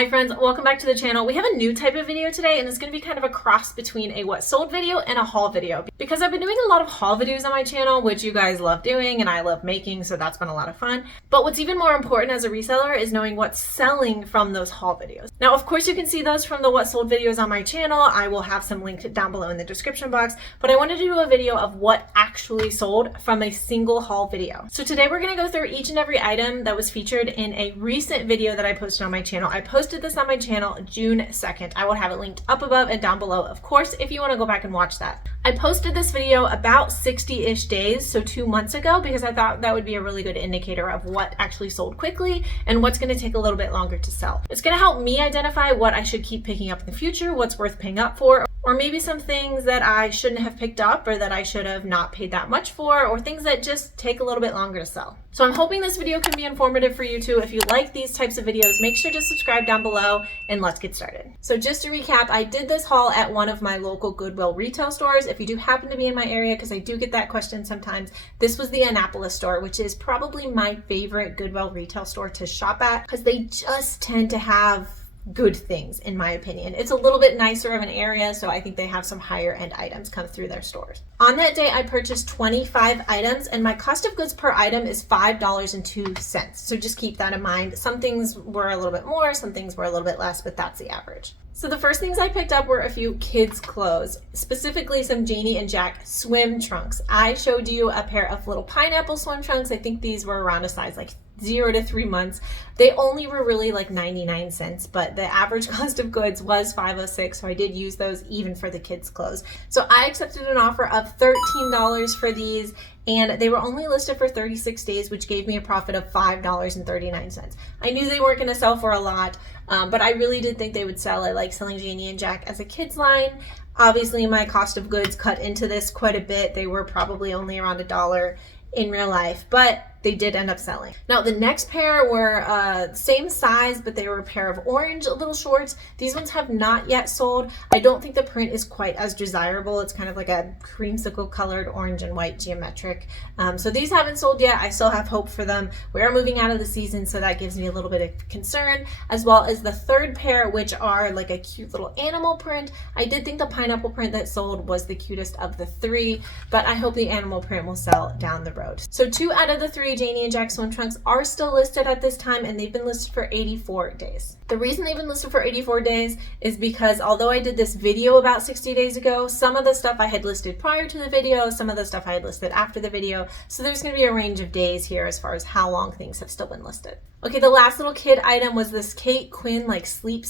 Hi friends, welcome back to the channel. We have a new type of video today and it's going to be kind of a cross between a what sold video and a haul video because I've been doing a lot of haul videos on my channel, which you guys love doing and I love making, so that's been a lot of fun. But what's even more important as a reseller is knowing what's selling from those haul videos. Now, of course, you can see those from the what sold videos on my channel. I will have some linked down below in the description box, but I wanted to do a video of what actually sold from a single haul video. So today we're going to go through each and every item that was featured in a recent video that I posted on my channel. I posted this on my channel June 2nd. I will have it linked up above and down below, of course, if you want to go back and watch that. I posted this video about 60-ish days, so 2 months ago, because I thought that would be a really good indicator of what actually sold quickly and what's going to take a little bit longer to sell. It's going to help me identify what I should keep picking up in the future, what's worth paying up for, or maybe some things that I shouldn't have picked up or that I should have not paid that much for, or things that just take a little bit longer to sell. So I'm hoping this video can be informative for you too. If you like these types of videos, make sure to subscribe down below and let's get started. So just to recap, I did this haul at one of my local Goodwill retail stores. If you do happen to be in my area, because I do get that question sometimes, this was the Annapolis store, which is probably my favorite Goodwill retail store to shop at because they just tend to have good things, in my opinion. It's a little bit nicer of an area, so I think they have some higher end items come through their stores. On that day, I purchased 25 items and my cost of goods per item is $5.02. So just keep that in mind. Some things were a little bit more, some things were a little bit less, but that's the average. So the first things I picked up were a few kids' clothes, specifically some Janie and Jack swim trunks. I showed you a pair of little pineapple swim trunks. I think these were around a size like 0 to 3 months. They only were really like 99 cents, but the average cost of goods was $5.06, so I did use those even for the kids' clothes. So I accepted an offer of $13 for these, and they were only listed for 36 days, which gave me a profit of $5.39. I knew they weren't going to sell for a lot, but I really did think they would sell. I like selling Janie and Jack as a kids line. Obviously, my cost of goods cut into this quite a bit. They were probably only around $1 in real life, but they did end up selling. Now the next pair were same size, but they were a pair of orange little shorts. These ones have not yet sold. I don't think the print is quite as desirable. It's kind of like a creamsicle colored orange and white geometric. So these haven't sold yet. I still have hope for them. We are moving out of the season, so that gives me a little bit of concern, as well as the third pair, which are like a cute little animal print. I did think the pineapple print that sold was the cutest of the three, but I hope the animal print will sell down the road. So 2 out of the 3 Janie and Jack swim trunks are still listed at this time, and they've been listed for 84 days. The reason they've been listed for 84 days is because although I did this video about 60 days ago, some of the stuff I had listed prior to the video, some of the stuff I had listed after the video, so there's going to be a range of days here as far as how long things have still been listed. Okay, the last little kid item was this Quinn like sleep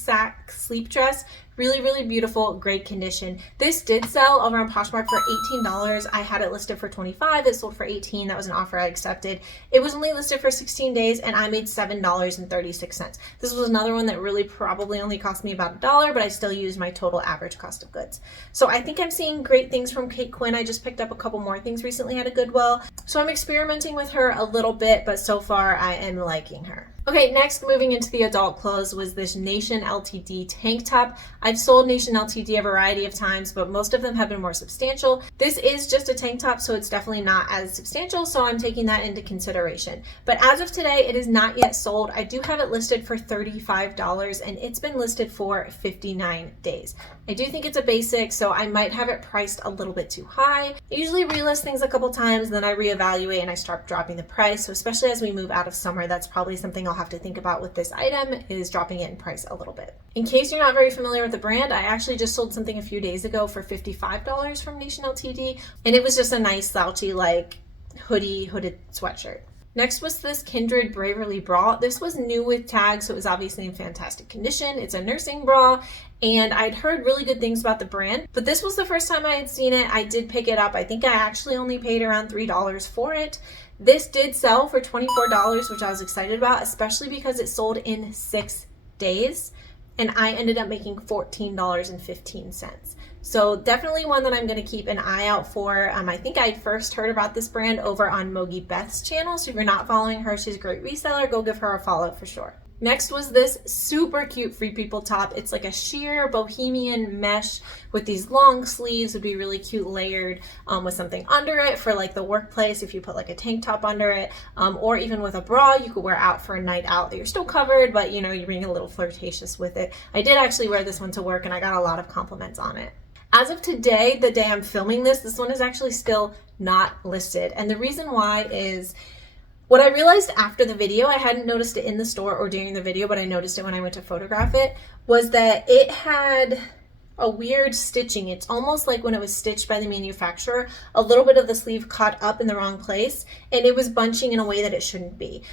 dress. Really beautiful, great condition. This did sell over on Poshmark for $18. I had it listed for $25. It sold for $18. That was an offer I accepted. It was only listed for 16 days and I made $7.36. This was another one that really probably only cost me about $1, but I still used my total average cost of goods. So I think I'm seeing great things from Quinn. I just picked up a couple more things recently at a Goodwill. So I'm experimenting with her a little bit, but so far I am liking her. Okay, next, moving into the adult clothes, was this Nation Ltd tank top. I've sold Nation Ltd a variety of times, but most of them have been more substantial. This is just a tank top, so it's definitely not as substantial, so I'm taking that into consideration. But as of today, it is not yet sold. I do have it listed for $35, and it's been listed for 59 days. I do think it's a basic, so I might have it priced a little bit too high. I usually relist things a couple times, then I reevaluate and I start dropping the price. So especially as we move out of summer, that's probably something I'll have to think about with this item, is dropping it in price a little bit. In case you're not very familiar with the brand, I actually just sold something a few days ago for $55 from Nation Ltd, and it was just a nice slouchy like hooded sweatshirt. Next was this Kindred Braverly bra. This was new with tags, so it was obviously in fantastic condition. It's a nursing bra, and I'd heard really good things about the brand, but this was the first time I had seen it. I did pick it up. I think I actually only paid around $3 for it. This did sell for $24, which I was excited about, especially because it sold in 6 days, and I ended up making $14.15. So definitely one that I'm going to keep an eye out for. I think I first heard about this brand over on Mogi Beth's channel, so if you're not following her, she's a great reseller. Go give her a follow for sure. Next was this super cute Free People top. It's like a sheer bohemian mesh with these long sleeves. Would be really cute layered with something under it for like the workplace if you put like a tank top under it, or even with a bra you could wear out for a night out that you're still covered, but you know, you're being a little flirtatious with it. I did actually wear this one to work and I got a lot of compliments on it. As of today, the day I'm filming this one is actually still not listed. And the reason why is what I realized after the video, I hadn't noticed it in the store or during the video, but I noticed it when I went to photograph it, was that it had a weird stitching. It's almost like when it was stitched by the manufacturer, a little bit of the sleeve caught up in the wrong place and it was bunching in a way that it shouldn't be.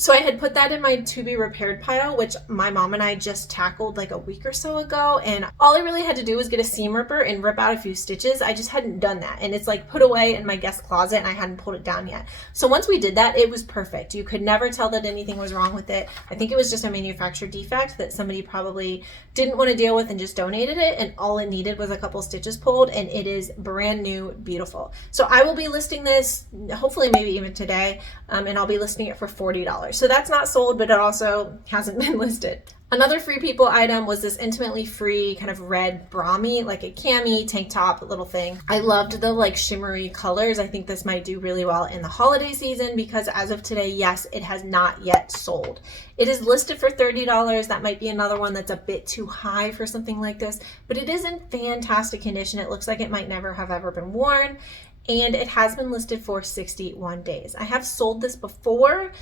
So I had put that in my to be repaired pile, which my mom and I just tackled like a week or so ago. And all I really had to do was get a seam ripper and rip out a few stitches. I just hadn't done that. And it's like put away in my guest closet and I hadn't pulled it down yet. So once we did that, it was perfect. You could never tell that anything was wrong with it. I think it was just a manufacturer defect that somebody probably didn't want to deal with and just donated it. And all it needed was a couple stitches pulled and it is brand new, beautiful. So I will be listing this, hopefully maybe even today, and I'll be listing it for $40. So that's not sold, but it also hasn't been listed. Another Free People item was this intimately free kind of red brami, like a cami tank top little thing. I loved the like shimmery colors. I think this might do really well in the holiday season because as of today, yes, it has not yet sold. It is listed for $30. That might be another one that's a bit too high for something like this, but it is in fantastic condition. It looks like it might never have ever been worn, and it has been listed for 61 days. I have sold this before,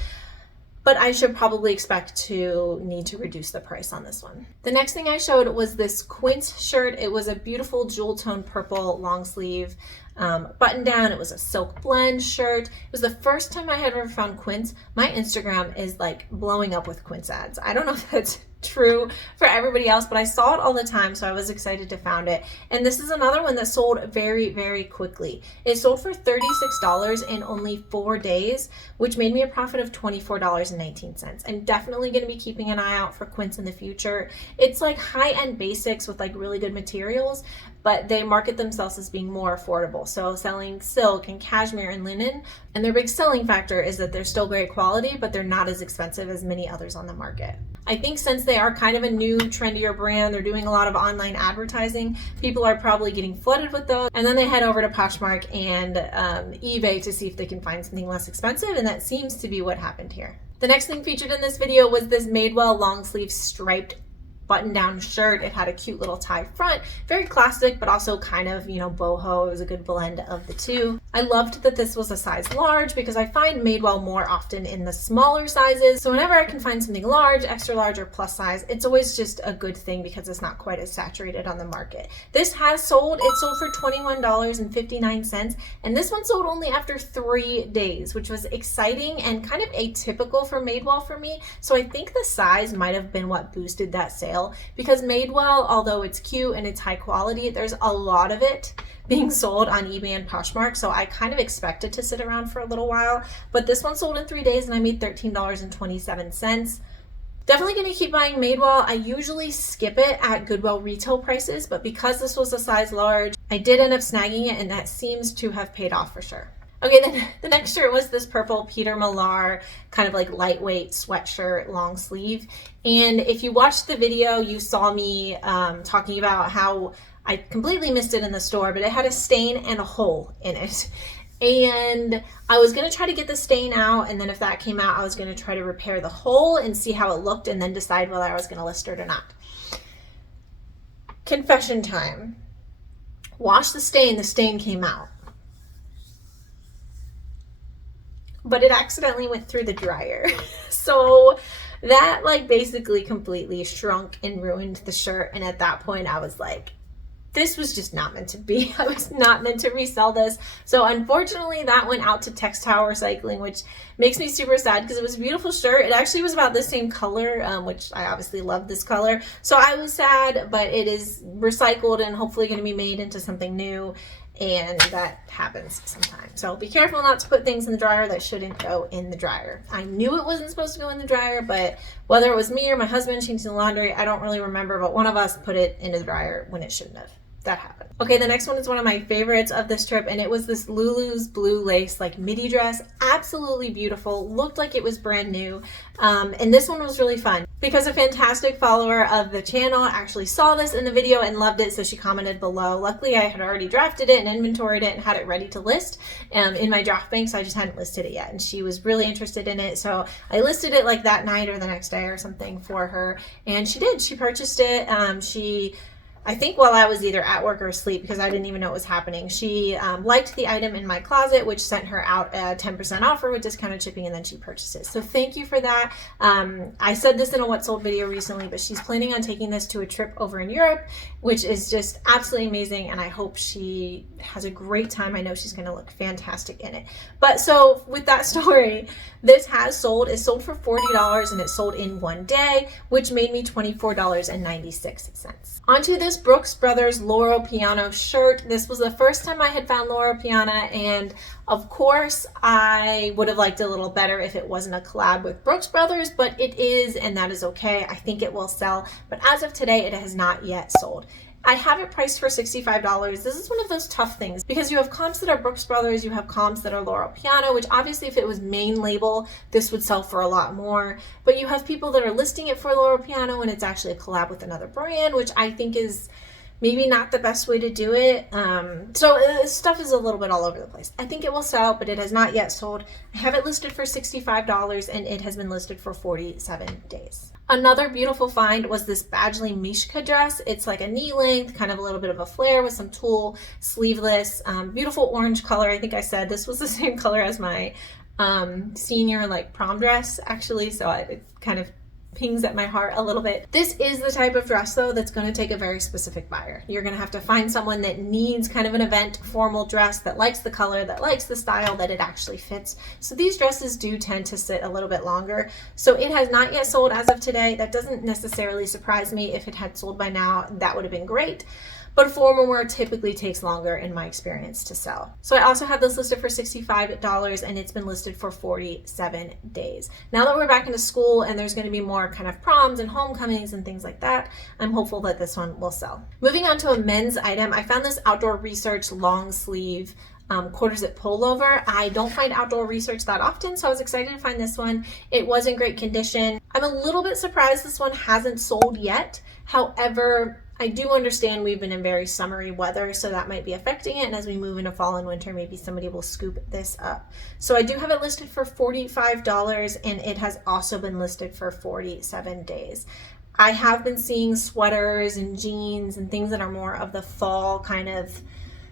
but I should probably expect to need to reduce the price on this one. The next thing I showed was this Quint shirt. It was a beautiful jewel tone purple long sleeve button down. It was a silk blend shirt. It was the first time I had ever found Quint. My Instagram is like blowing up with Quint ads. I don't know if that's true for everybody else, but I saw it all the time, so I was excited to find it. And this is another one that sold very, very quickly. It sold for $36 in only 4 days, which made me a profit of $24.19. I'm definitely going to be keeping an eye out for Quints in the future. It's like high-end basics with like really good materials, but they market themselves as being more affordable. So selling silk and cashmere and linen, and their big selling factor is that they're still great quality, but they're not as expensive as many others on the market. I think since they are kind of a new, trendier brand, they're doing a lot of online advertising, people are probably getting flooded with those, and then they head over to Poshmark and eBay to see if they can find something less expensive, and that seems to be what happened here. The next thing featured in this video was this Madewell long sleeve striped button-down shirt. It had a cute little tie front, very classic, but also kind of, you know, boho. It was a good blend of the two. I loved that this was a size large because I find Madewell more often in the smaller sizes. So whenever I can find something large, extra large, or plus size, it's always just a good thing because it's not quite as saturated on the market. This has sold. It sold for $21.59, and this one sold only after 3 days, which was exciting and kind of atypical for Madewell for me. So I think the size might have been what boosted that sale, because Madewell, although it's cute and it's high quality, there's a lot of it being sold on eBay and Poshmark, so I kind of expected to sit around for a little while, but this one sold in 3 days and I made $13.27. Definitely going to keep buying Madewell. I usually skip it at Goodwill retail prices, but because this was a size large, I did end up snagging it, and that seems to have paid off for sure. Okay, then the next shirt was this purple Peter Malar kind of like lightweight sweatshirt, long sleeve. And if you watched the video, you saw me talking about how I completely missed it in the store, but it had a stain and a hole in it. And I was going to try to get the stain out, and then if that came out, I was going to try to repair the hole and see how it looked and then decide whether I was going to list it or not. Confession time. Wash the stain came out. But it accidentally went through the dryer. So that like basically completely shrunk and ruined the shirt. And at that point I was like, this was just not meant to be. I was not meant to resell this. So unfortunately that went out to textile recycling, which makes me super sad because it was a beautiful shirt. It actually was about the same color, which I obviously love this color. So I was sad, but it is recycled and hopefully going to be made into something new. And that happens sometimes. So be careful not to put things in the dryer that shouldn't go in the dryer. I knew it wasn't supposed to go in the dryer, but whether it was me or my husband changing the laundry, I don't really remember, but one of us put it into the dryer when it shouldn't have. that happened. Okay, the next one is one of my favorites of this trip, and it was this Lulu's blue lace like midi dress. Absolutely beautiful, looked like it was brand new. And this one was really fun because a fantastic follower of the channel actually saw this in the video and loved it, so she commented below. Luckily, I had already drafted it and inventoried it and had it ready to list in my draft bank, so I just hadn't listed it yet, and she was really interested in it, so I listed it like that night or the next day or something for her, and she did. She purchased it. I think while I was either at work or asleep, because I didn't even know what was happening. She liked the item in my closet, which sent her out a 10% offer with discounted shipping, and then she purchased it. So thank you for that. I said this in a What Sold video recently, but she's planning on taking this to a trip over in Europe, which is just absolutely amazing, and I hope she has a great time. I know she's going to look fantastic in it. But so with that story, this has sold. It sold for $40, and it sold in one day, which made me $24.96. Onto this Brooks Brothers Laurel Piano shirt. This was the first time I had found Laurel Piano, and of course I would have liked it a little better if it wasn't a collab with Brooks Brothers, but it is, and that is okay. I think it will sell, but as of today it has not yet sold. I have it priced for $65. This is one of those tough things because you have comps that are Brooks Brothers, you have comps that are Laurel Piano, which obviously if it was main label, this would sell for a lot more. But you have people that are listing it for Laurel Piano and it's actually a collab with another brand, which I think is maybe not the best way to do it. So stuff is a little bit all over the place. I think it will sell, but it has not yet sold. I have it listed for $65 and it has been listed for 47 days. Another beautiful find was this Badgley Mischka dress. It's like a knee length, kind of a little bit of a flare with some tulle, sleeveless, beautiful orange color. I think I said this was the same color as my senior like prom dress actually, so it kind of pings at my heart a little bit. This is the type of dress though that's going to take a very specific buyer. You're going to have to find someone that needs kind of an event formal dress, that likes the color, that likes the style, that it actually fits. So these dresses do tend to sit a little bit longer. So it has not yet sold as of today. That doesn't necessarily surprise me. If it had sold by now, that would have been great. But formal wear typically takes longer in my experience to sell. So I also have this listed for $65 and it's been listed for 47 days. Now that we're back into school and there's going to be more kind of proms and homecomings and things like that, I'm hopeful that this one will sell. Moving on to a men's item, I found this Outdoor Research long sleeve quarter zip pullover. I don't find Outdoor Research that often, so I was excited to find this one. It was in great condition. I'm a little bit surprised this one hasn't sold yet. However, I do understand we've been in very summery weather, so that might be affecting it. And as we move into fall and winter, maybe somebody will scoop this up. So I do have it listed for $45 and it has also been listed for 47 days. I have been seeing sweaters and jeans and things that are more of the fall kind of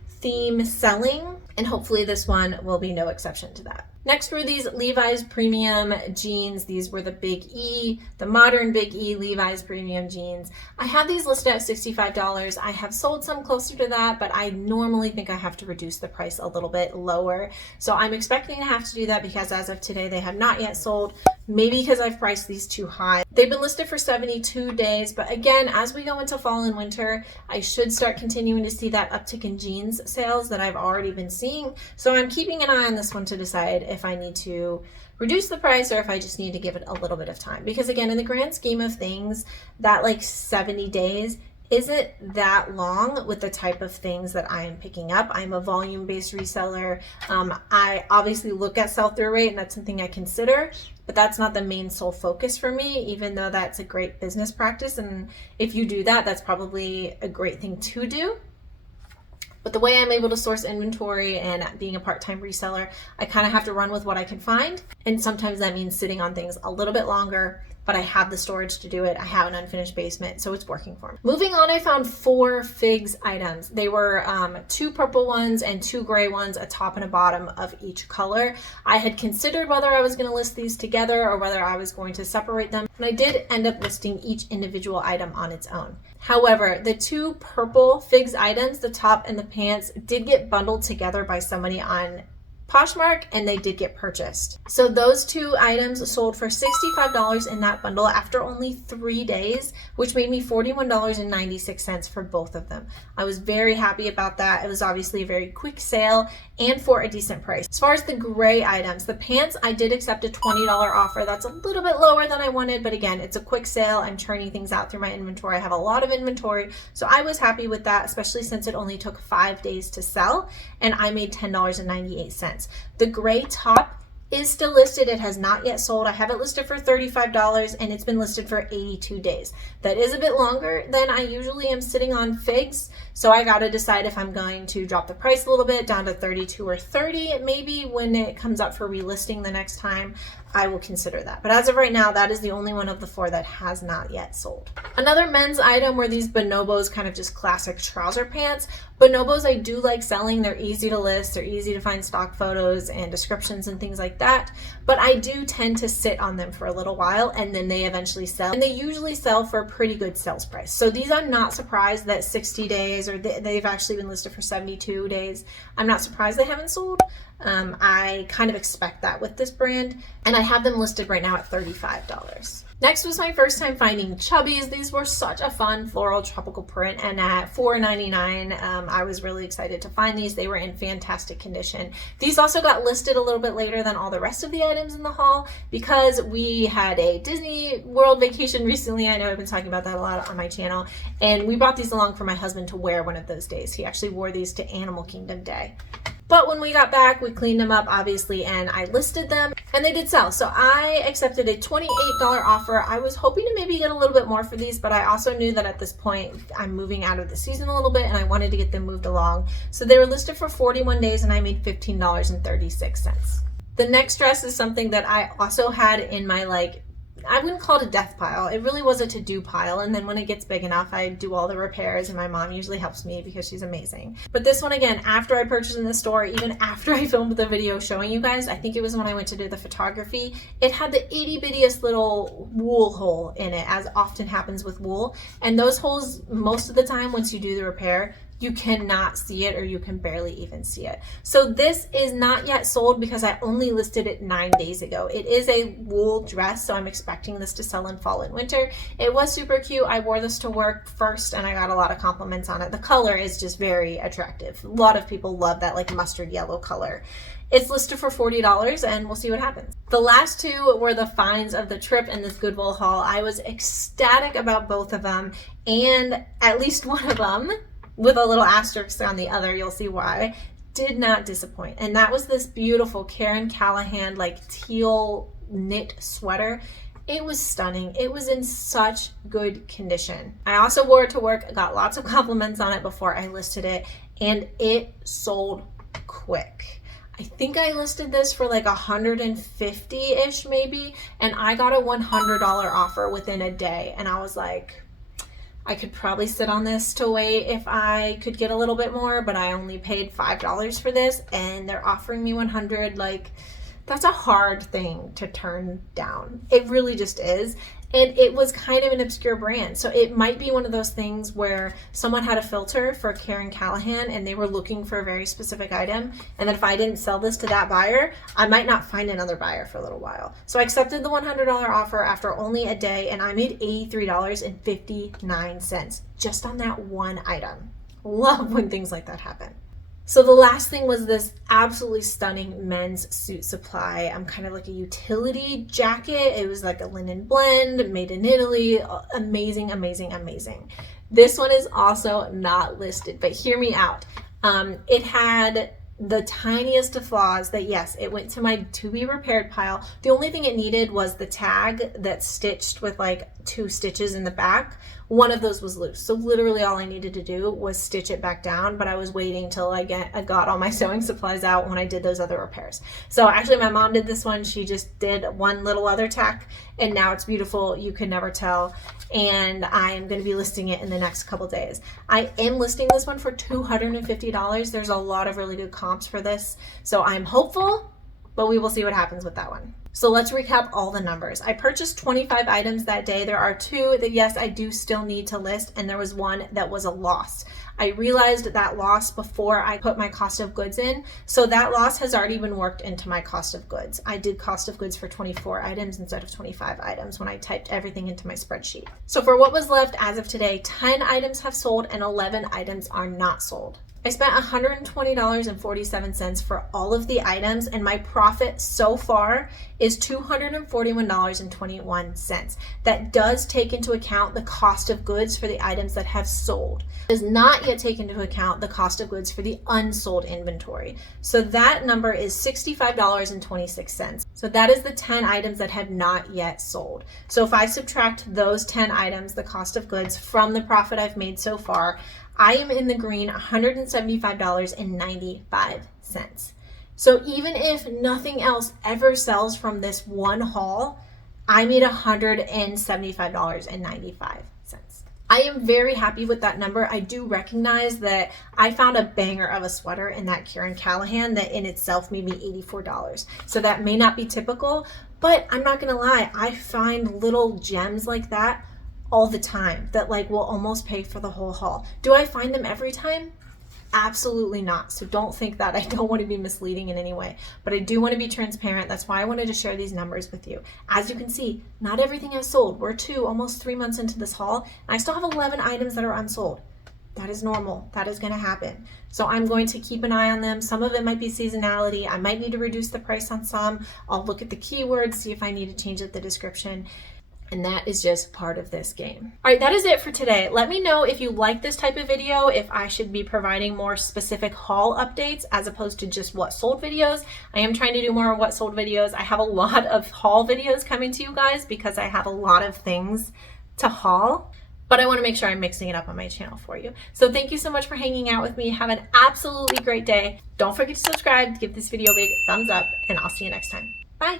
theme selling, and hopefully this one will be no exception to that. Next were these Levi's premium jeans. These were the Big E, the modern Big E Levi's premium jeans. I have these listed at $65. I have sold some closer to that, but I normally think I have to reduce the price a little bit lower. So I'm expecting to have to do that because as of today, they have not yet sold. Maybe because I've priced these too high. They've been listed for 72 days, but again, as we go into fall and winter, I should start continuing to see that uptick in jeans sales that I've already been seeing. So I'm keeping an eye on this one to decide if I need to reduce the price or if I just need to give it a little bit of time. Because again, in the grand scheme of things, that like 70 days isn't that long with the type of things that I am picking up. I'm a volume-based reseller. I obviously look at sell-through rate and that's something I consider, but that's not the main sole focus for me, even though that's a great business practice. And if you do that, that's probably a great thing to do. But the way I'm able to source inventory and being a part-time reseller, I kind of have to run with what I can find. And sometimes that means sitting on things a little bit longer, but I have the storage to do it. I have an unfinished basement, so it's working for me. Moving on, I found 4 figs items. They were 2 purple ones and 2 gray ones, a top and a bottom of each color. I had considered whether I was going to list these together or whether I was going to separate them, and I did end up listing each individual item on its own. However, the 2 purple figs items, the top and the pants, did get bundled together by somebody on Poshmark, and they did get purchased. So those two items sold for $65 in that bundle after only 3 days, which made me $41.96 for both of them. I was very happy about that. It was obviously a very quick sale and for a decent price. As far as the gray items, the pants, I did accept a $20 offer. That's a little bit lower than I wanted, but again, it's a quick sale. I'm churning things out through my inventory. I have a lot of inventory, so I was happy with that, especially since it only took 5 days to sell, and I made $10.98. The gray top is still listed. It has not yet sold. I have it listed for $35 and it's been listed for 82 days. That is a bit longer than I usually am sitting on figs. So I got to decide if I'm going to drop the price a little bit down to 32 or 30. Maybe when it comes up for relisting the next time, I will consider that. But as of right now, that is the only one of the 4 that has not yet sold. Another men's item were these Bonobos, kind of just classic trouser pants. Bonobos I do like selling. They're easy to list. They're easy to find stock photos and descriptions and things like that. But I do tend to sit on them for a little while and then they eventually sell. And they usually sell for a pretty good sales price. So these, I'm not surprised that 60 days or they've actually been listed for 72 days. I'm not surprised they haven't sold. I kind of expect that with this brand, and I have them listed right now at $35. Next was my first time finding Chubbies. These were such a fun floral tropical print, and at $4.99, I was really excited to find these. They were in fantastic condition. These also got listed a little bit later than all the rest of the items in the haul because we had a Disney World vacation recently. I know I've been talking about that a lot on my channel, and we brought these along for my husband to wear one of those days. He actually wore these to Animal Kingdom Day. But when we got back, we cleaned them up, obviously, and I listed them, and they did sell. So I accepted a $28 offer. I was hoping to maybe get a little bit more for these, but I also knew that at this point, I'm moving out of the season a little bit, and I wanted to get them moved along. So they were listed for 41 days, and I made $15.36. The next dress is something that I also had in my, I wouldn't call it a death pile. It really was a to-do pile. And then when it gets big enough, I do all the repairs, and my mom usually helps me because she's amazing. But this one, again, after I purchased in the store, even after I filmed the video showing you guys, I think it was when I went to do the photography, it had the itty bittiest little wool hole in it, as often happens with wool. And those holes, most of the time, once you do the repair, you cannot see it, or you can barely even see it. So this is not yet sold because I only listed it 9 days ago. It is a wool dress, so I'm expecting this to sell in fall and winter. It was super cute. I wore this to work first and I got a lot of compliments on it. The color is just very attractive. A lot of people love that mustard yellow color. It's listed for $40 and we'll see what happens. The last two were the finds of the trip and this Goodwill haul. I was ecstatic about both of them, and at least one of them, with a little asterisk on the other, you'll see why, did not disappoint. And that was this beautiful Karen Callahan teal knit sweater. It was stunning. It was in such good condition. I also wore it to work. I got lots of compliments on it before I listed it, and it sold quick. I think I listed this for $150-ish maybe, and I got a $100 offer within a day. And I was like, I could probably sit on this to wait if I could get a little bit more, but I only paid $5 for this and they're offering me $100. That's a hard thing to turn down. It really just is. And it was kind of an obscure brand. So it might be one of those things where someone had a filter for Karen Callahan and they were looking for a very specific item. And then if I didn't sell this to that buyer, I might not find another buyer for a little while. So I accepted the $100 offer after only a day, and I made $83.59 just on that one item. Love when things like that happen. So the last thing was this absolutely stunning men's suit supply. I'm kind of like a utility jacket. It was like a linen blend made in Italy. Amazing, amazing, amazing. This one is also not listed, but hear me out. It had the tiniest of flaws that, yes, it went to my to be repaired pile. The only thing it needed was the tag that's stitched with 2 stitches in the back. One of those was loose, so literally all I needed to do was stitch it back down, but I was waiting till I got all my sewing supplies out when I did those other repairs. So actually my mom did this one. She just did one little other tack, and now it's beautiful. You can never tell, and I am going to be listing it in the next couple days. I am listing this one for $250. There's a lot of really good comps for this, so I'm hopeful, but we will see what happens with that one. So let's recap all the numbers. I purchased 25 items that day. There are 2 that, yes, I do still need to list, and there was 1 that was a loss. I realized that loss before I put my cost of goods in, so that loss has already been worked into my cost of goods. I did cost of goods for 24 items instead of 25 items when I typed everything into my spreadsheet. So for what was left as of today, 10 items have sold and 11 items are not sold. I spent $120.47 for all of the items, and my profit so far is $241.21. That does take into account the cost of goods for the items that have sold. It does not yet take into account the cost of goods for the unsold inventory. So that number is $65.26. So that is the 10 items that have not yet sold. So if I subtract those 10 items, the cost of goods, from the profit I've made so far, I am in the green $175.95. So even if nothing else ever sells from this one haul, I made $175.95. I am very happy with that number. I do recognize that I found a banger of a sweater in that Karen Callahan that in itself made me $84. So that may not be typical, but I'm not gonna lie, I find little gems like that all the time that like will almost pay for the whole haul. Do I find them every time? Absolutely not. So don't think that. I don't want to be misleading in any way, but I do want to be transparent. That's why I wanted to share these numbers with you. As you can see, not everything has sold. We're almost 3 months into this haul, and I still have 11 items that are unsold. That is normal. That is going to happen. So I'm going to keep an eye on them. Some of it might be seasonality. I might need to reduce the price on some. I'll look at the keywords, see if I need to change up the description. And that is just part of this game. All right, that is it for today. Let me know if you like this type of video, if I should be providing more specific haul updates as opposed to just what sold videos. I am trying to do more what sold videos. I have a lot of haul videos coming to you guys because I have a lot of things to haul, but I want to make sure I'm mixing it up on my channel for you. So thank you so much for hanging out with me. Have an absolutely great day. Don't forget to subscribe, give this video a big thumbs up, and I'll see you next time. Bye.